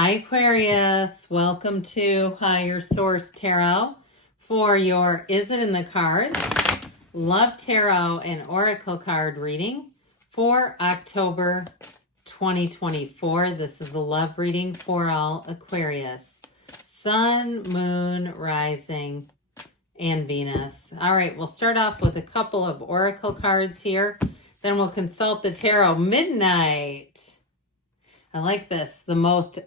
Hi Aquarius, welcome to Higher Source Tarot for your Is It in the Cards? Love Tarot and Oracle card reading for October 2024. This is a love reading for all Aquarius. Sun, Moon, Rising, and Venus. All right, we'll start off with a couple of Oracle cards here. Then we'll consult the Tarot. Midnight. I like this. The most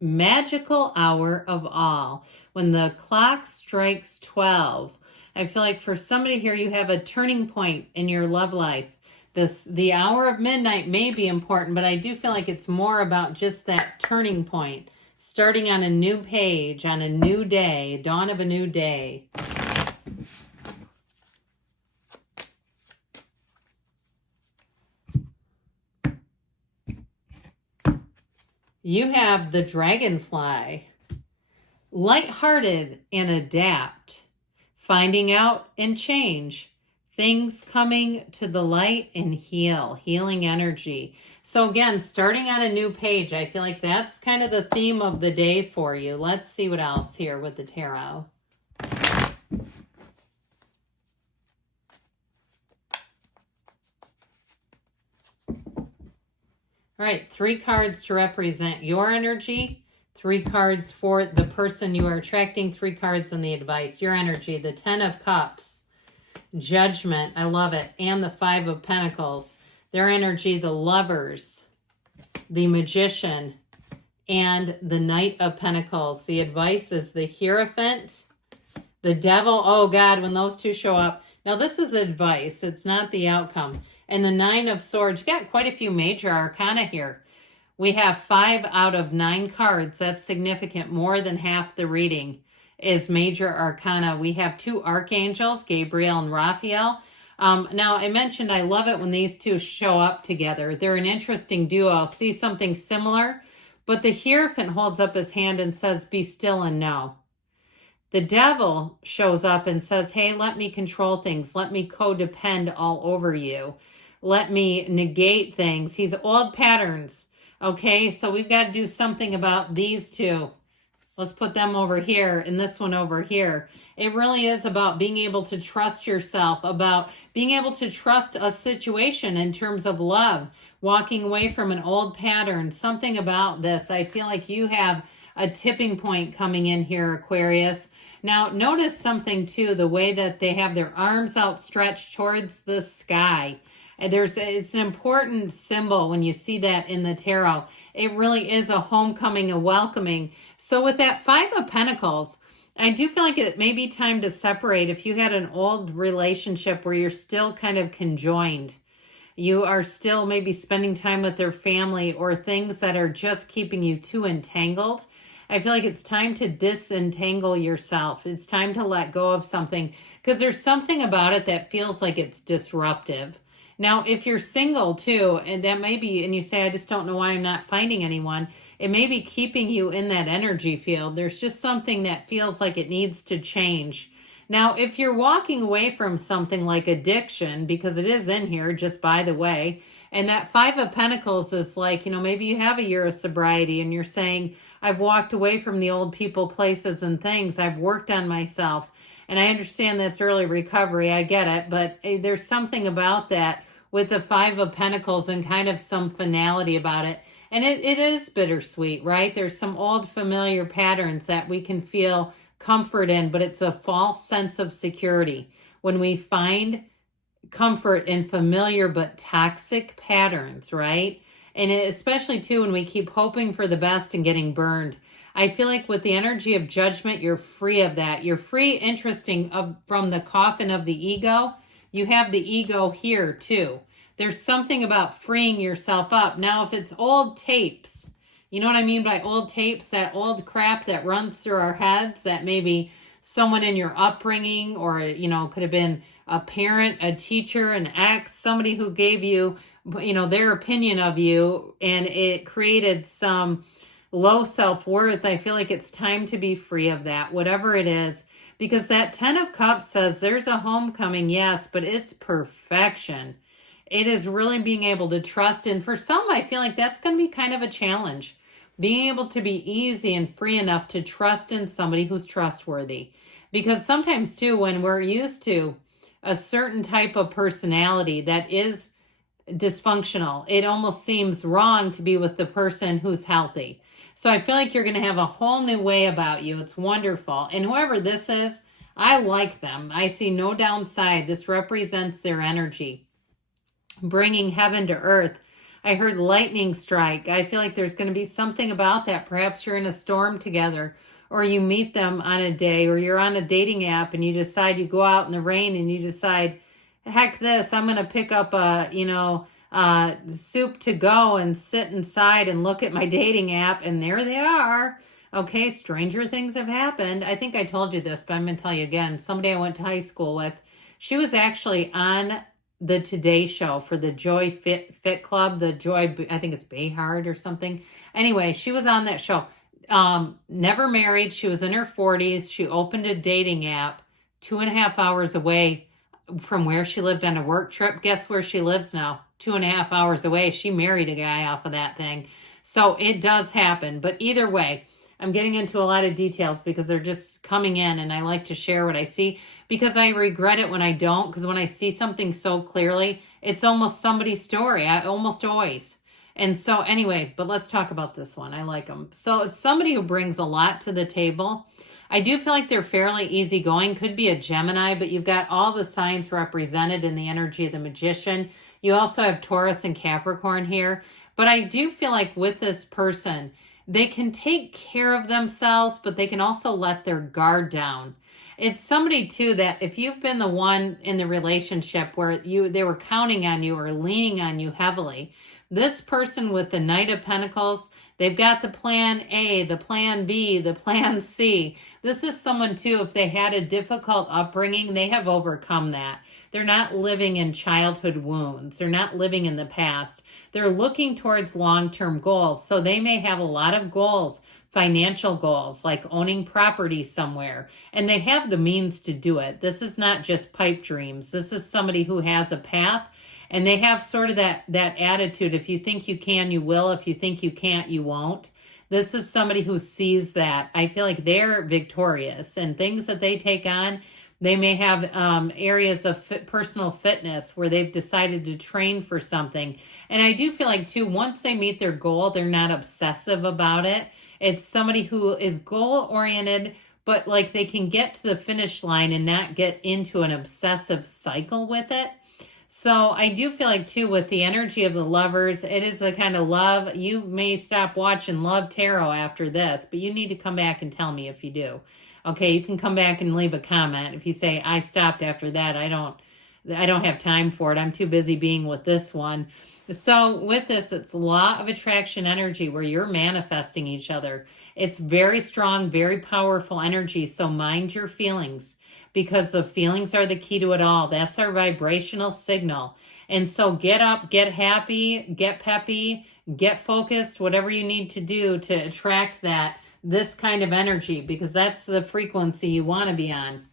magical hour of all. When the clock strikes 12, I feel like for somebody here, you have a turning point in your love life. The hour of midnight may be important, but I do feel like it's more about just that turning point, starting on a new page, on a new day, dawn of a new day. You have the dragonfly, lighthearted and adapt, finding out and change, things coming to the light and healing energy. So again, starting on a new page, I feel like that's kind of the theme of the day for you. Let's see what else here with the tarot. All right, 3 cards to represent your energy, 3 cards for the person you are attracting, 3 cards in the advice. Your energy, the 10 of Cups, Judgment, I love it, and the 5 of Pentacles. Their energy, the Lovers, the Magician, and the Knight of Pentacles. The advice is the Hierophant, the Devil. Oh God, when those two show up. Now this is advice, it's not the outcome. And the 9 of Swords. You got quite a few major arcana here. We have 5 out of 9 cards. That's significant. More than half the reading is major arcana. We have 2 archangels, Gabriel and Raphael. Now, I mentioned I love it when these two show up together. They're an interesting duo. I'll see something similar. But the Hierophant holds up his hand and says, be still and know. The Devil shows up and says, hey, let me control things. Let me codepend all over you. Let me negate things. He's old patterns. Okay, so we've got to do something about these two. Let's put them over here and this one over here. It really is about being able to trust yourself, about being able to trust a situation in terms of love, walking away from an old pattern, something about this. I feel like you have a tipping point coming in here, Aquarius. Now, notice something too, the way that they have their arms outstretched towards the sky. It's an important symbol when you see that in the tarot. It really is a homecoming, a welcoming. So with that 5 of Pentacles, I do feel like it may be time to separate. If you had an old relationship where you're still kind of conjoined, you are still maybe spending time with their family or things that are just keeping you too entangled, I feel like it's time to disentangle yourself. It's time to let go of something because there's something about it that feels like it's disruptive. Now, if you're single too, and that may be, and you say, I just don't know why I'm not finding anyone, it may be keeping you in that energy field. There's just something that feels like it needs to change. Now, if you're walking away from something like addiction, because it is in here, just by the way, and that 5 of Pentacles is like, maybe you have a year of sobriety and you're saying, I've walked away from the old people, places, and things. I've worked on myself. And I understand that's early recovery. I get it. But there's something about that with the 5 of Pentacles and kind of some finality about it. And it is bittersweet, right? There's some old familiar patterns that we can feel comfort in, but it's a false sense of security. When we find comfort in familiar but toxic patterns, right? And especially too when we keep hoping for the best and getting burned. I feel like with the energy of Judgment, you're free of that. You're free, interesting, from the coffin of the ego. You have the ego here too. There's something about freeing yourself up. Now, if it's old tapes, you know what I mean by old tapes? That old crap that runs through our heads that maybe someone in your upbringing or, could have been a parent, a teacher, an ex, somebody who gave you, their opinion of you, and it created some low self-worth. I feel like it's time to be free of that, whatever it is, because that 10 of Cups says there's a homecoming, yes, but it's perfection. It is really being able to trust. And for some, I feel like that's going to be kind of a challenge. being able to be easy and free enough to trust in somebody who's trustworthy. Because sometimes too, when we're used to a certain type of personality that is dysfunctional, it almost seems wrong to be with the person who's healthy. So I feel like you're going to have a whole new way about you. It's wonderful. And whoever this is, I like them. I see no downside. This represents their energy, bringing heaven to earth. I heard lightning strike. I feel like there's going to be something about that. Perhaps you're in a storm together, or you meet them on a day, or you're on a dating app and you decide, you go out in the rain and you decide, heck this, I'm going to pick up a, soup to go and sit inside and look at my dating app, and there they are. Okay, stranger things have happened. I think I told you this, but I'm going to tell you again. Somebody I went to high school with, she was actually on the Today Show for the Joy Fit Club, the Joy, I think it's Behard or something. Anyway, she was on that show. Never married. She was in her 40s. She opened a dating app 2.5 hours away from where she lived on a work trip. Guess where she lives now? 2.5 hours away. She married a guy off of that thing. So it does happen. But either way, I'm getting into a lot of details because they're just coming in, and I like to share what I see because I regret it when I don't, because when I see something so clearly, it's almost somebody's story. I almost always. And so anyway, but let's talk about this one. I like them. So it's somebody who brings a lot to the table. I do feel like they're fairly easygoing. Could be a Gemini, but you've got all the signs represented in the energy of the Magician. You also have Taurus and Capricorn here. But I do feel like with this person, they can take care of themselves, but they can also let their guard down. It's somebody too that if you've been the one in the relationship where they were counting on you or leaning on you heavily, this person with the Knight of Pentacles, they've got the plan A, the plan B, the plan C. This is someone too, if they had a difficult upbringing, they have overcome that. They're not living in childhood wounds. They're not living in the past. They're looking towards long-term goals. So they may have a lot of goals, financial goals, like owning property somewhere. And they have the means to do it. This is not just pipe dreams. This is somebody who has a path. And they have sort of that attitude. If you think you can, you will. If you think you can't, you won't. This is somebody who sees that. I feel like they're victorious. And things that they take on, they may have areas of personal fitness where they've decided to train for something. And I do feel like, too, once they meet their goal, they're not obsessive about it. It's somebody who is goal-oriented, but like they can get to the finish line and not get into an obsessive cycle with it. So I do feel like, too, with the energy of the Lovers, it is the kind of love. You may stop watching Love Tarot after this, but you need to come back and tell me if you do. Okay, you can come back and leave a comment. If you say, I stopped after that, I don't have time for it. I'm too busy being with this one. So with this, it's law of attraction energy where you're manifesting each other. It's very strong, very powerful energy. So mind your feelings, because the feelings are the key to it all. That's our vibrational signal. And so get up, get happy, get peppy, get focused, whatever you need to do to attract this kind of energy, because that's the frequency you want to be on.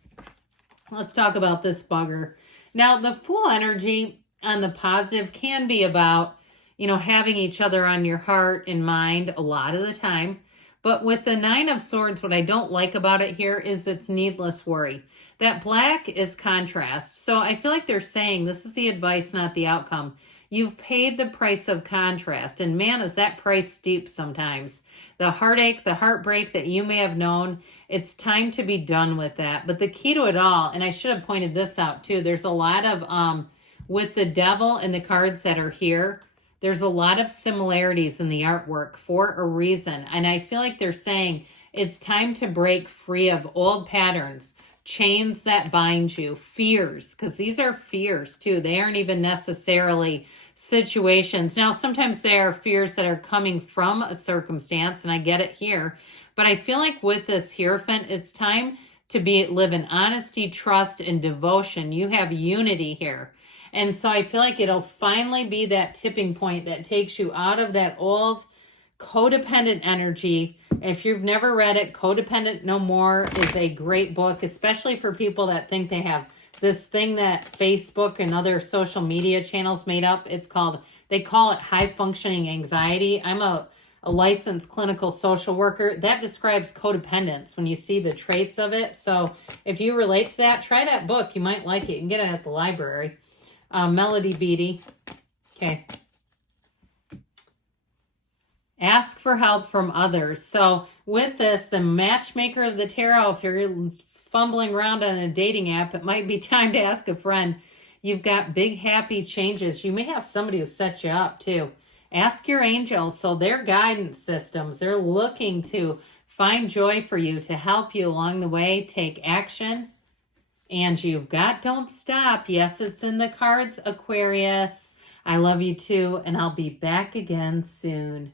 Let's talk about this bugger. Now, the Fool energy on the positive can be about, having each other on your heart and mind a lot of the time. But with the Nine of Swords, what I don't like about it here is it's needless worry. That black is contrast. So I feel like they're saying this is the advice, not the outcome. You've paid the price of contrast. And man, is that price steep sometimes. The heartache, the heartbreak that you may have known, it's time to be done with that. But the key to it all, and I should have pointed this out too, there's a lot of, with the Devil and the cards that are here, there's a lot of similarities in the artwork for a reason. And I feel like they're saying it's time to break free of old patterns, chains that bind you, fears, because these are fears too. They aren't even necessarily situations. Now, sometimes they are fears that are coming from a circumstance, and I get it here. But I feel like with this Hierophant, it's time to live in honesty, trust, and devotion. You have unity here. And so I feel like it'll finally be that tipping point that takes you out of that old codependent energy. If you've never read it, Codependent No More is a great book, especially for people that think they have this thing that Facebook and other social media channels made up. They call it high functioning anxiety. I'm a a licensed clinical social worker. That describes codependence when you see the traits of it. So if you relate to that, try that book. You might like it. You can get it at the library. Melody Beatty. Okay. Ask for help from others. So with this, the matchmaker of the tarot, if you're fumbling around on a dating app, it might be time to ask a friend. You've got big, happy changes. You may have somebody who set you up too. Ask your angels. So their guidance systems, they're looking to find joy for you, to help you along the way. Take action. And you've got don't stop. Yes, it's in the cards, Aquarius. I love you too, and I'll be back again soon.